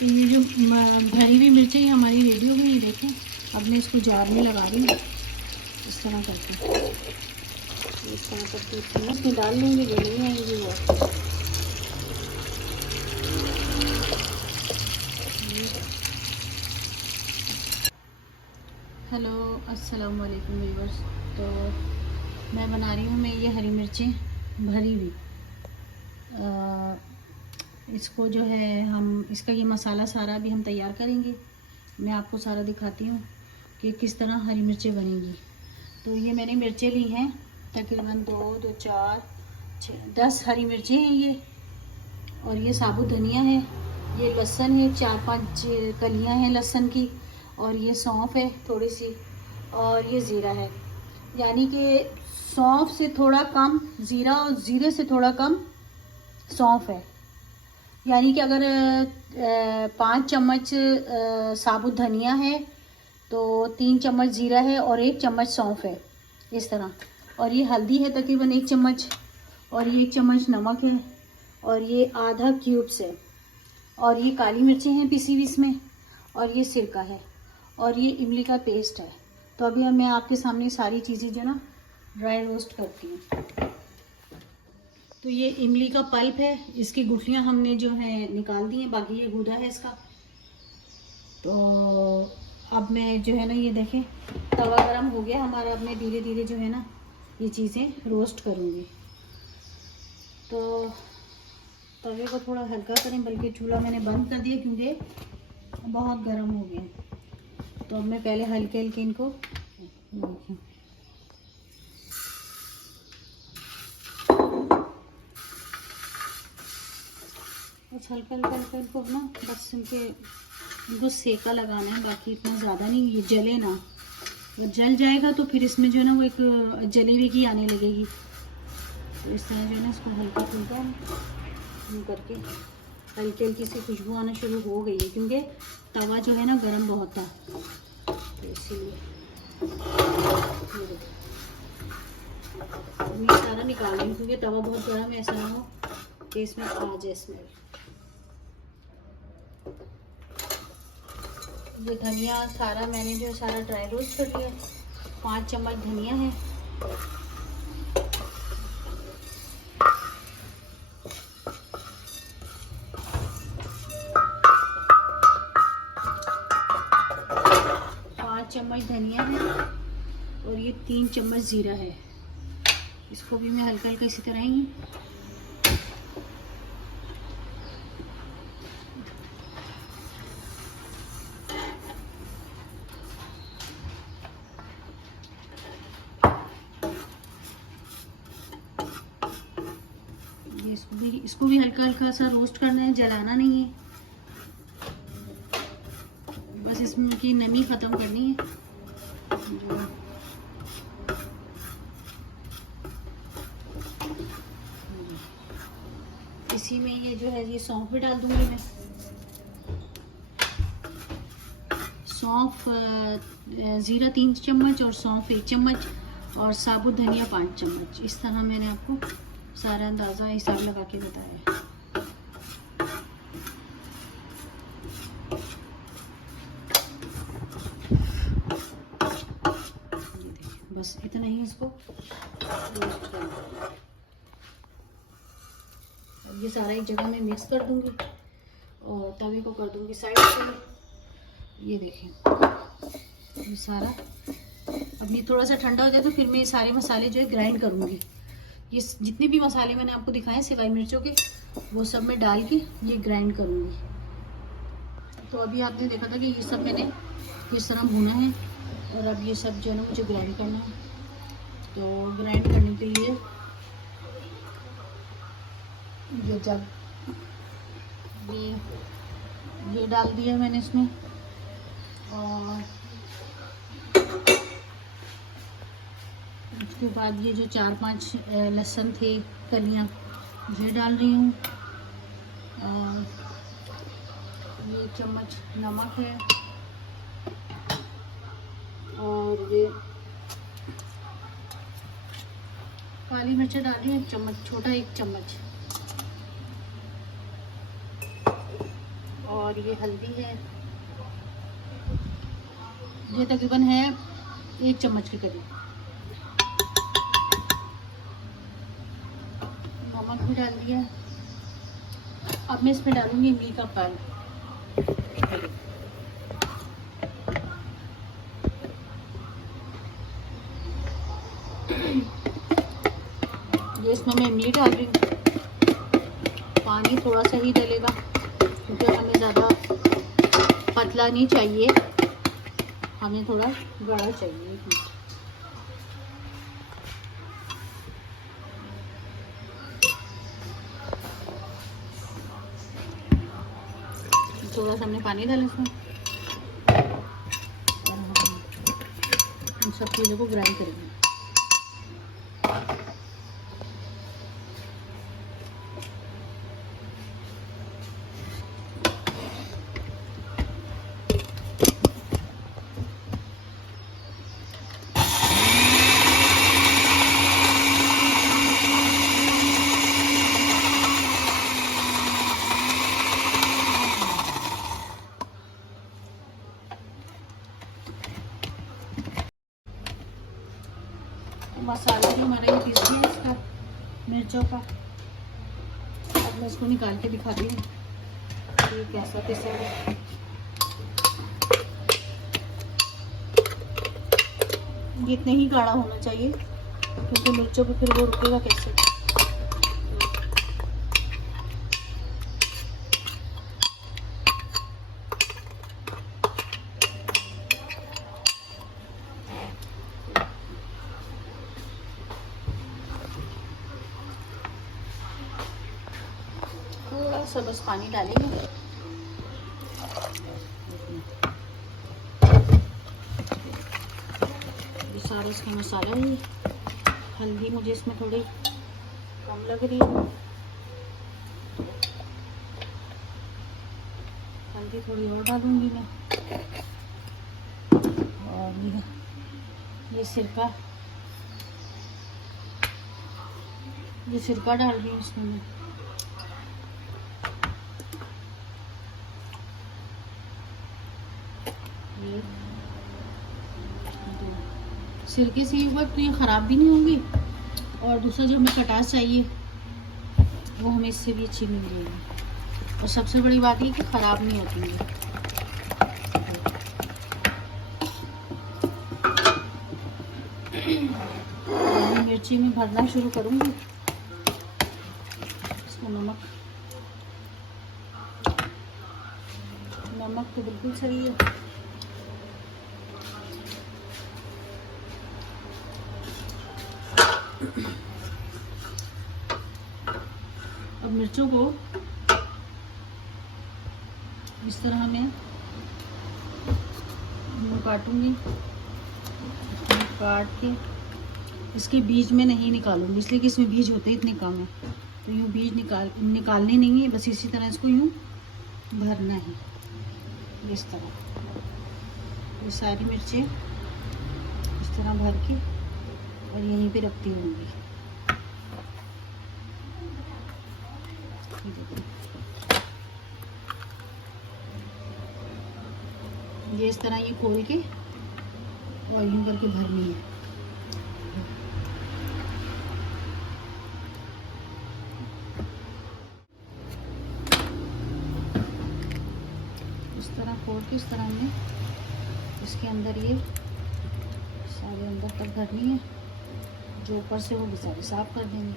तो ये जो भरी हुई मिर्ची हमारी रेडी हो गई, ये देखें। अब मैं इसको जार में लगा रही हूँ इस तरह करके। इस तरह करके चम्मच में डाल लूँगी, जो नहीं आएंगी वो। हेलो अस्सलाम वालेकुम व्यूअर्स। तो मैं बना रही हूँ ये हरी मिर्चें भरी हुई। इसको जो है हम इसका ये मसाला सारा भी हम तैयार करेंगे। मैं आपको सारा दिखाती हूँ कि किस तरह हरी मिर्चें बनेंगी। तो ये मैंने मिर्चें ली हैं तकरीबन 2 4 6 10 हरी मिर्चें हैं ये। और ये साबुत धनिया है, ये लहसुन है, 4-5 कलियाँ हैं लहसुन की, और ये सौंफ है थोड़ी सी, और ये ज़ीरा है। यानी कि सौंफ से थोड़ा कम ज़ीरा और ज़ीरे से थोड़ा कम सौंफ है। यानी कि अगर 5 चम्मच साबुत धनिया है तो 3 चम्मच ज़ीरा है और 1 चम्मच सौंफ है, इस तरह। और ये हल्दी है तकरीबन 1 चम्मच, और ये 1 चम्मच नमक है, और ये आधा क्यूब्स है, और ये काली मिर्चें हैं पिसी हुई इसमें, और ये सिरका है, और ये इमली का पेस्ट है। तो अभी मैं आपके सामने सारी चीज़ें जो ना ड्राई रोस्ट करती हूँ। तो ये इमली का पल्प है, इसकी गुठलियाँ हमने जो है निकाल दी हैं, बाकी ये गूदा है इसका। तो अब मैं जो है ना ये देखें तवा गरम हो गया हमारा। अब मैं धीरे धीरे जो है ना ये चीज़ें रोस्ट करूँगी। तो तवे को थोड़ा हल्का करें, बल्कि चूल्हा मैंने बंद कर दिया क्योंकि बहुत गर्म हो गया। तो अब मैं पहले हल्के हल्के इनको देखें बस हल्का हल्का हल्का इनको ना बस इनको सेका लगाना है, बाकी इतना ज़्यादा नहीं, ये जले ना। और जल जाएगा तो फिर इसमें जो है ना वो एक जली हुई की आने लगेगी। तो इस तरह जो है ना इसको हल्का फुल्का करके हल्की हल्की सी खुशबू आना शुरू हो गई है, क्योंकि तवा जो है ना गर्म बहुत था, तो इसीलिए मैं सारा निकाल रही हूँ क्योंकि तवा बहुत गर्म है, ऐसा ना हो कि इसमें आ जाए स्मेल। ये धनिया सारा मैंने जो सारा ड्राई रोस्ट कर लिया। 5 चम्मच धनिया है, और ये 3 चम्मच ज़ीरा है। इसको भी मैं हल्का हल्का इसी तरह ही इसको भी हल्का हल्का सा रोस्ट करना है, जलाना नहीं है, बस इसमें की नमी ख़त्म करनी है। इसी में ये जो है ये सौंफ भी डाल दूंगी मैं। सौंफ ज़ीरा 3 चम्मच और सौंफ 1 चम्मच और साबुत धनिया 5 चम्मच। इस तरह मैंने आपको सारा अंदाज़ा हिसाब लगा के बताया है। बस इतना ही इसको रोस्ट करना है। अब ये सारा एक जगह में मिक्स कर दूंगी और तवे को कर दूंगी साइड पे। ये देखें ये सारा। अब ये थोड़ा सा ठंडा हो जाए तो फिर मैं ये सारे मसाले जो है ग्राइंड करूंगी। ये जितने भी मसाले मैंने आपको दिखाए सिवाय मिर्चों के, वो सब मैं डाल के ये ग्राइंड करूंगी। तो अभी आपने देखा था कि ये सब मैंने किस तरह भुना है, और अब ये सब जो है ना मुझे ग्राइंड करना है। तो ग्राइंड करने के लिए ये जब ये डाल दिया मैंने इसमें, और उसके बाद ये जो 4-5 लहसुन थे कलियाँ ये डाल रही हूँ, और ये 1 चम्मच नमक है, और ये काली मिर्च डाल रही हूँ 1 चम्मच, छोटा 1 चम्मच। और ये हल्दी है, ये तकरीबन है 1 चम्मच के करीब। नमक भी डाल दिया। अब मैं इसमें डालूंगी इमली का पानी। ये इसमें मैं इमली डाल रही हूँ। पानी थोड़ा सा ही डलेगा क्योंकि हमें ज़्यादा पतला नहीं चाहिए, हमें थोड़ा गाढ़ा चाहिए। थोड़ा सा हमने पानी डाला इसमें। इन सब चीज़ों को ग्राइंड करेंगे। मसाला भी हमारा ये पीस है इसका, मिर्चों का। अब मैं इसको निकाल के दिखाती हूँ ये कैसा पिसा है। ये इतना ही गाढ़ा होना चाहिए क्योंकि मिर्चों पे फिर वो रुकेगा कैसे। थोड़ा सा बस पानी डालेंगे। ये सारा इसका मसाला है। हल्दी मुझे इसमें थोड़ी कम लग रही है, हल्दी थोड़ी और डालूंगी मैं। और ये सिरका डाल रही हूँ इसमें मैं। सिरके से एक बार तो ये ख़राब भी नहीं होंगी, और दूसरा जो हमें खटास चाहिए वो हमें इससे भी अच्छी मिल जाएगी। और सबसे बड़ी बात ये कि ख़राब नहीं होती है। मिर्ची में भरना शुरू करूँगी। इसका नमक तो बिल्कुल सही है। अब मिर्चों को इस तरह मैं काटूंगी। काट के इसके बीज में नहीं निकालूंगी, इसलिए कि इसमें बीज होते इतने कम है, तो यूँ बीज निकालने नहीं है। बस इसी तरह इसको यूँ भरना है, इस तरह। ये सारी मिर्चें इस तरह भर के और यहीं पे रखती होंगी। ये इस तरह ये खोल के और यूँ करके भरनी है। इस तरह खोल के इस तरह हमने इसके अंदर ये सारे अंदर तक भरनी है। जो ऊपर से वो बेचारे साफ कर देंगे।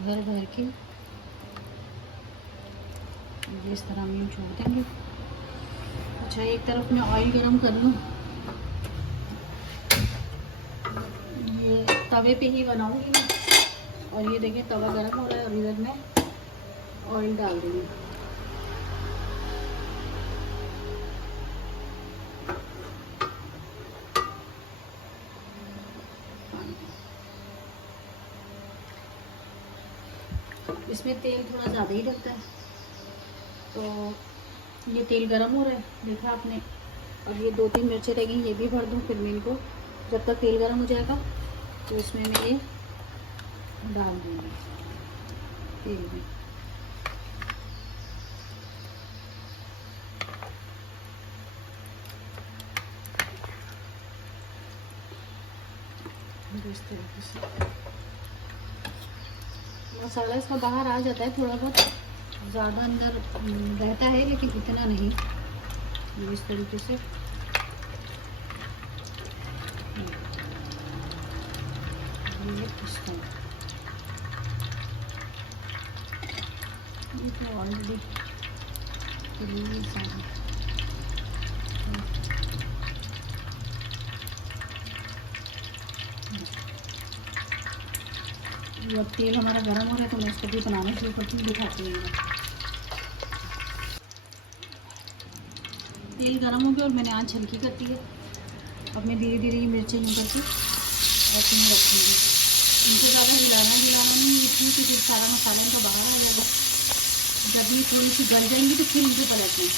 भर भर के इस तरह हम छोड़ देंगे। अच्छा, एक तरफ मैं ऑयल गरम कर लूँ। ये तवे पे ही बनाऊंगी मैं। और ये देखें तवा गर्म हो रहा है और इधर मैं ऑयल डाल दूँगी। इसमें तेल थोड़ा ज़्यादा ही लगता है, तो ये तेल गरम हो रहा है देखा आपने। और ये 2-3 मिर्चें रह गई, ये भी भर दूँ। फिर मैं इनको जब तक तेल गरम हो जाएगा तो इसमें मैं ये डाल दूँगी तेल में। इस तरीके से मसाला इसका बाहर आ जाता है, थोड़ा बहुत ज़्यादा अंदर रहता है लेकिन इतना नहीं। इस तरीके से ये तो ऑलरेडी अब तेल हमारा गर्म हो रहा है तो मैं इसको भी बनाना शुरू करती हूँ, दिखाती हूँ। तेल गर्म हो गया और मैंने आंच हल्की कर दी है। अब मैं धीरे धीरे ये मिर्चें यूँ करके ऐसे में रखूँगी। इनको ज़्यादा हिलाना नहीं है इसलिए कि फिर सारा मसाला इनका बाहर आ जाएगा। जब ये थोड़ी सी गल जाएंगी तो फिर इनको पलटें।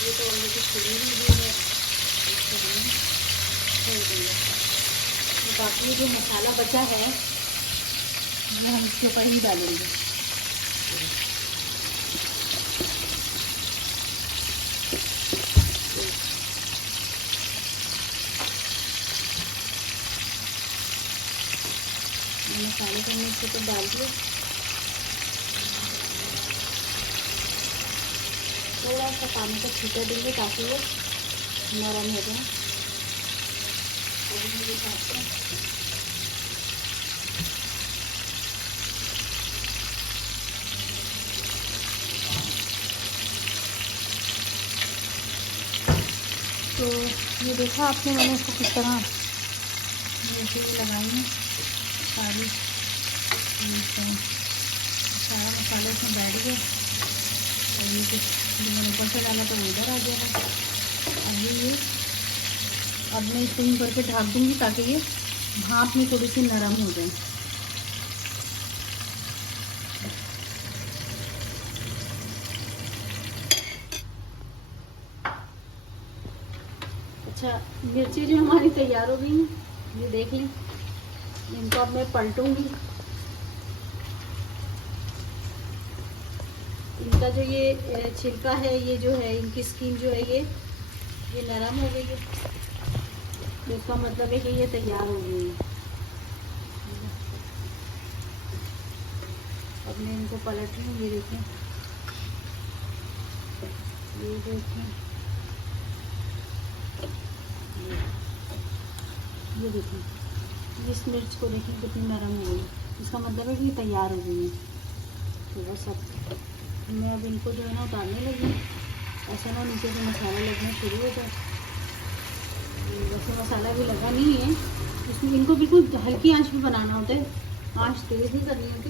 ये तो ऑलरेडी खुली हुई है, तो बाकी जो मसाला बचा है ये हम इसके ऊपर ही डालेंगे। मसाले को इसके ऊपर डाल दिए, थोड़ा सा पानी का छींटा देंगे ताकि वो नरम हो जाए। तो ये देखा आपने मैंने इसको किस तरह ऐसे भी लगाई है सारी, सारा मसाला इसमें बैठ गया। और ये कुछ मैंने ऊपर से डाला तो इधर आ जाएगा। अब मैं इसको यूँ करके ढक दूँगी ताकि ये भाप में थोड़ी सी नरम हो जाए। अच्छा, मिर्ची जो हमारी तैयार हो गई हैं, ये देख लें। इनको अब मैं पलटूँगी। इनका जो ये छिलका है, ये जो है इनकी स्किन जो है ये नरम हो गई है, तो इसका मतलब है कि ये तैयार हो गई है। अब मैं इनको पलट रही हूँ। ये देखें, ये देखें, ये देखें, इस मिर्च को देखें कितनी नरम हो गई। इसका मतलब है कि ये तैयार हो गई है। तो बस अब मैं अब इनको जो है ना उतारने लगी। ऐसा ना नीचे से मसाला लगना शुरू हो जाए। वैसे मसाला भी लगा नहीं है इसमें। इनको बिल्कुल हल्की आंच पे बनाना होता है, आंच तेज़ नहीं करनी होती।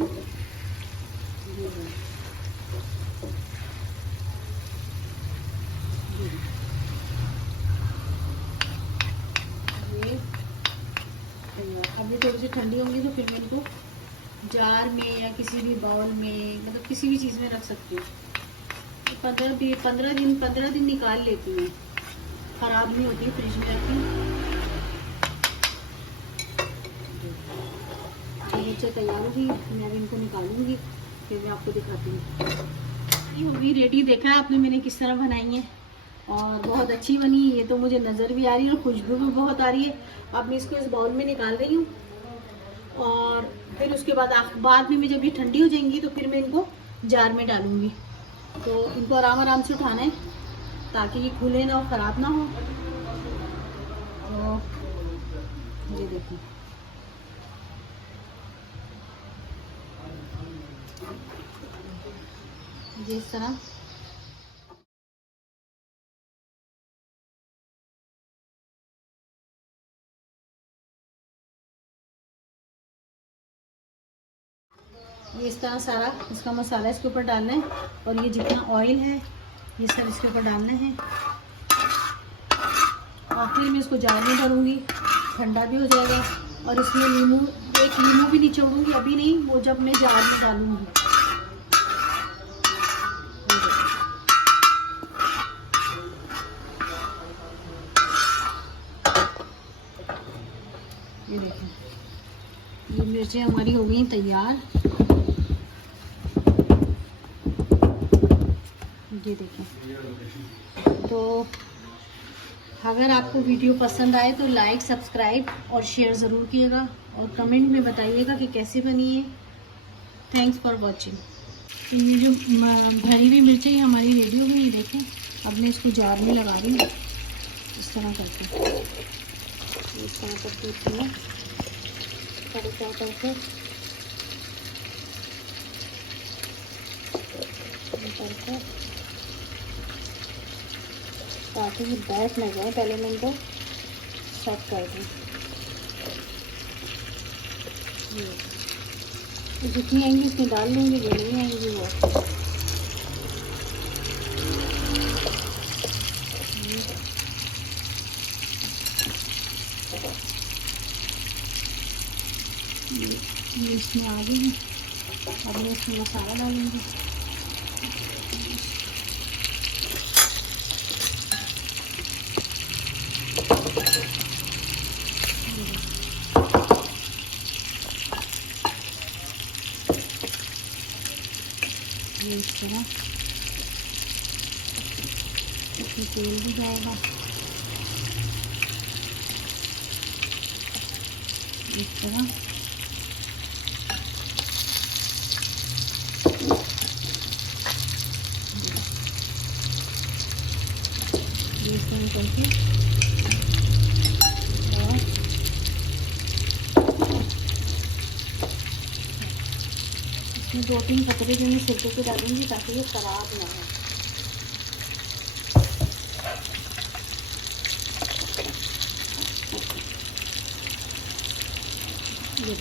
अब ये थोड़ी सी ठंडी होंगी तो फिर मैं इनको जार में या किसी भी बाउल में, मतलब किसी भी चीज़ में रख सकती हूँ। 15 दिन निकाल लेती हूँ, ख़राब नहीं होती, फ्रिज में रखती हूँ। मिर्चें तैयार होगी, मैं अभी इनको निकालूंगी, फिर मैं आपको दिखाती हूँ। ये होगी रेडी। देखा है आपने मैंने किस तरह बनाई है। और बहुत अच्छी बनी। ये तो मुझे नज़र भी आ रही है और खुशबू भी बहुत आ रही है। अब मैं इसको इस बाउल में निकाल रही हूँ और फिर उसके बाद में जब ये ठंडी हो जाएंगी तो फिर मैं इनको जार में डालूँगी। तो इनको आराम आराम से उठाना है ताकि ये खुले ना और ख़राब ना हो। तो ये देखिए, ये इस तरह सारा इसका मसाला इसके ऊपर डालना है और ये जितना ऑयल है ये सब इसके ऊपर डालना है। आखिर में इसको जार में भरूँगी, ठंडा भी हो जाएगा और इसमें एक नींबू भी निचोड़ूंगी, अभी नहीं, वो जब मैं जार में डालूंगी। ये देखें, ये मिर्चें हमारी हो गई तैयार। ये देखें, तो अगर आपको वीडियो पसंद आए तो लाइक, सब्सक्राइब और शेयर ज़रूर कीजिएगा और कमेंट में बताइएगा कि कैसे बनी है। Thanks for watching. तो ये जो भरी हुई मिर्चें हमारी रेडी हो गई, देखें। अब मैं इसको जार में लगा रही हूँ इस तरह करके, इस तरह करके इसमें तड़का करके ताकि ये बैठ ना जाए। पहले मैं इनको सेट कर दूँ। तो जितनी आएंगी उसमें डाल लूँगी, जो नहीं आएंगी वो ये इसमें आ गई है। अब मैं इसमें मसाला डालूँगी। ये इस तरह इसमें तेल भी जाएगा इस तरह। ये इस तरह करके और इसमें 2-3 कतरे जो मैं सिरके के डालूंगी ताकि ये ख़राब ना हो। ये